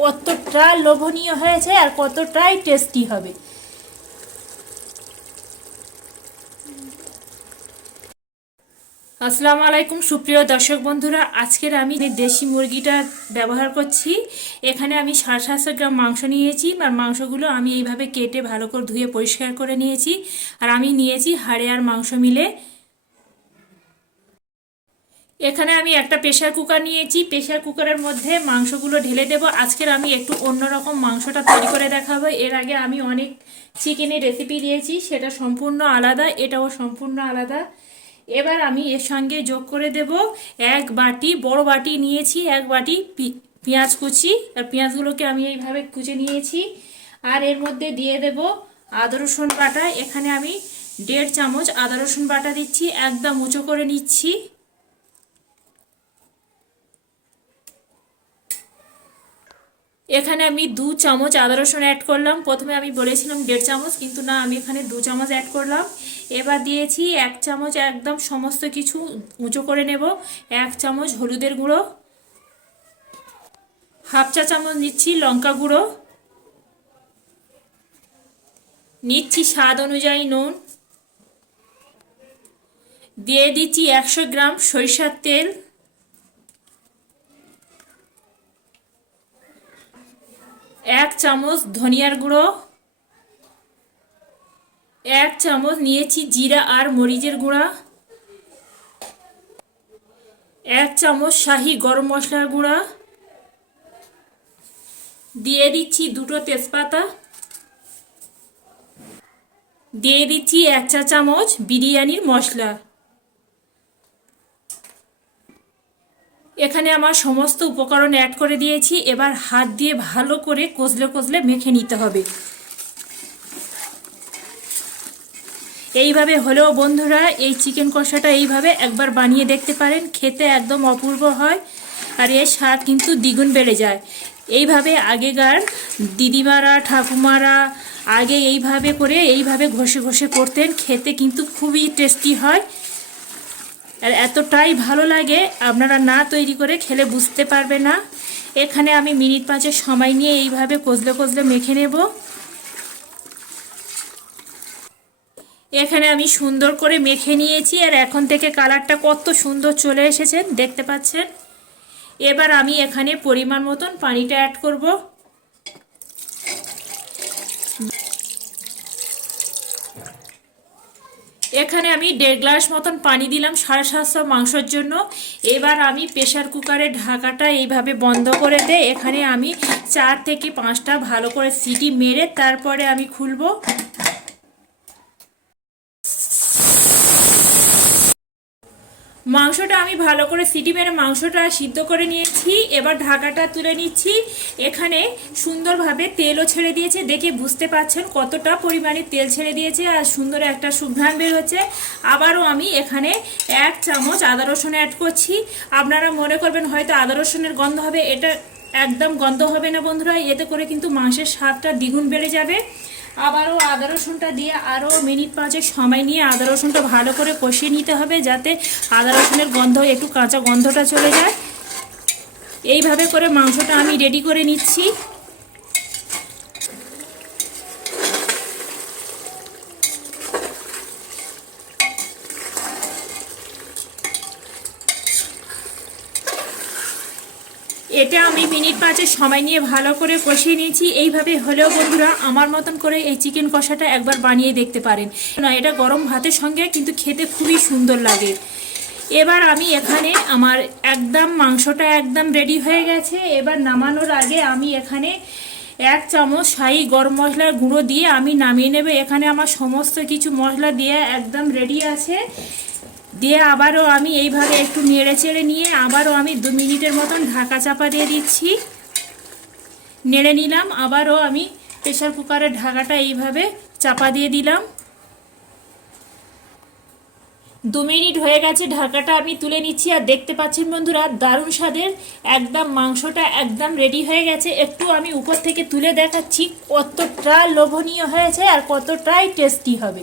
কতটা লোভনীয় হয়েছে আর কতটাই টেস্টি হবে। আসসালামু আলাইকুম, সুপ্রিয় দর্শক বন্ধুরা, আজকের আমি দেশি মুরগিটা ব্যবহার করছি, এখানে আমি সাড়ে সাতশো গ্রাম মাংস নিয়েছি, আর মাংসগুলো আমি এইভাবে কেটে ভালো করে ধুয়ে পরিষ্কার করে নিয়েছি, আর আমি নিয়েছি হাড়ে আর মাংস মিলে এখানে আমি একটা প্রেশার কুকার নিয়েছি। প্রেশার কুকারের মধ্যে মাংসগুলো ঢেলে দেব। আজকের আমি একটু অন্যরকম মাংসটা তৈরি করে দেখাবো। এর আগে আমি অনেক চিকেনের রেসিপি দিয়েছি, সেটা সম্পূর্ণ আলাদা, এটাও সম্পূর্ণ আলাদা। এবার আমি এর সঙ্গে যোগ করে দেব এক বাটি, বড় বাটি নিয়েছি, এক বাটি পেঁয়াজ কুচি। আর পেঁয়াজগুলোকে আমি এইভাবে কুচে নিয়েছি। আর এর মধ্যে দিয়ে দেব আদা, রসুন বাটা। এখানে আমি দেড় চামচ আদা, রসুন বাটা দিচ্ছি, একদম উঁচু করে নিচ্ছি। এখানে আমি দু চামচ আদা রসুন অ্যাড করলাম। প্রথমে আমি বলেছিলাম দেড় চামচ, কিন্তু না, আমি এখানে দু চামচ অ্যাড করলাম। এবার দিয়েছি এক চামচ একদম সমস্ত কিছু উঁচু করে নেব। এক চামচ হলুদের গুঁড়ো, হাফ চা চামচ নিচ্ছি লঙ্কা গুঁড়ো, নিচ্ছি স্বাদ অনুযায়ী নুন, দিয়ে দিচ্ছি একশো গ্রাম সরিষার তেল। এক চামচ ধনিয়ার গুঁড়ো, এক চামচ নিয়েছি জিরা আর মরিচের গুঁড়া, এক চামচ শাহি গরম মশলার গুঁড়া, দিয়ে দিচ্ছি দুটো তেজপাতা, দিয়ে দিচ্ছি এক চা চামচ বিরিয়ানির মশলা। এখানে আমার সমস্ত উপকরণ অ্যাড করে দিয়েছি। এবার হাত দিয়ে ভালো করে কষলে কষলে মেখে নিতে হবে। এইভাবে হলেও বন্ধুরা, এই চিকেন কষাটা এইভাবে একবার বানিয়ে দেখতে পারেন, খেতে একদম অপূর্ব হয় আর এর স্বাদ কিন্তু দ্বিগুণ বেড়ে যায়। এইভাবে আগেকার দিদিমারা, ঠাকুমারা আগে এইভাবে করে, এইভাবে ঘষে ঘষে করতেন, খেতে কিন্তু খুবই টেস্টি হয়। আর এতটাই ভালো লাগে, আপনারা না তৈরি করে খেলে বুঝতে পারবে না। এখানে আমি মিনিট পাঁচের সময় নিয়ে এইভাবে কষলে কষলে মেখে নেব। এখানে আমি সুন্দর করে মেখে নিয়েছি আর এখন থেকে কালারটা কত সুন্দর চলে এসেছে, দেখতে পাচ্ছেন? এবার আমি এখানে পরিমাণ মতন পানিটা অ্যাড করব। এখানে আমি দেড় গ্লাস মতন পানি দিলাম, সাড়ে সাতশো মাংসর জন্য। এবার আমি প্রেশার কুকারে ঢাকাটা এইভাবে বন্ধ করে দেয় এখানে আমি চার থেকে পাঁচটা ভালো করে সিটি মেরে তারপরে আমি খুলবো। মাংসটা আমি ভালো করে সিটি মেরে মাংসটা সিদ্ধ করে নিয়েছি। এবার ঢাকাটা তুলে নিচ্ছি। এখানে সুন্দরভাবে তেলও ছেড়ে দিয়েছে। দেখে বুঝতে পাচ্ছেন কতটা পরিমাণে তেল ছেড়ে দিয়েছে আর সুন্দর একটা সুঘ্রাণ বের হচ্ছে। আবারও আমি এখানে এক চামচ আদা রসুন অ্যাড করছি। আপনারা মনে করবেন হয়তো আদা রসুনের গন্ধ হবে। এটা একদম গন্ধ হবে না বন্ধুরা। এতে করে কিন্তু মাংসের স্বাদটা দ্বিগুণ বেড়ে যাবে। আবারও আদা রসুনটা দিয়ে আরও মিনিট পাঁচের সময় নিয়ে আদা রসুনটা ভালো করে কষিয়ে নিতে হবে যাতে আদা রসুনের গন্ধ, একটু কাঁচা গন্ধটা চলে যায়। এইভাবে করে মাংসটা আমি রেডি করে নিচ্ছি। এটা আমি মিনিট পাঁচের সময় নিয়ে ভালো করে কষিয়ে নিয়েছি। এইভাবে হলেও বন্ধুরা আমার মতন করে এই চিকেন কষাটা একবার বানিয়ে দেখতে পারেন। না, এটা গরম ভাতের সঙ্গে কিন্তু খেতে খুবই সুন্দর লাগে। এবার আমি এখানে আমার একদম মাংসটা একদম রেডি হয়ে গেছে। এবার নামানোর আগে আমি এখানে এক চামচ শাহি গরম মশলার গুঁড়ো দিয়ে আমি নামিয়ে নেবে। এখানে আমার সমস্ত কিছু মশলা দিয়ে একদম রেডি আছে। দিয়ে আবারও আমি এইভাবে একটু নেড়ে চেড়ে নিয়ে আবারও আমি দু মিনিটের মতন ঢাকা চাপা দিয়ে দিচ্ছি। নেড়ে নিলাম, আবারও আমি প্রেশার কুকারের ঢাকাটা এইভাবে চাপা দিয়ে দিলাম। দু মিনিট হয়ে গেছে, ঢাকাটা আমি তুলে নিচ্ছি। আর দেখতে পাচ্ছেন বন্ধুরা, দারুণ স্বাদের একদম মাংসটা একদম রেডি হয়ে গেছে। একটু আমি উপর থেকে তুলে দেখাচ্ছি কতটা লোভনীয় হয়েছে আর কতটাই টেস্টি হবে।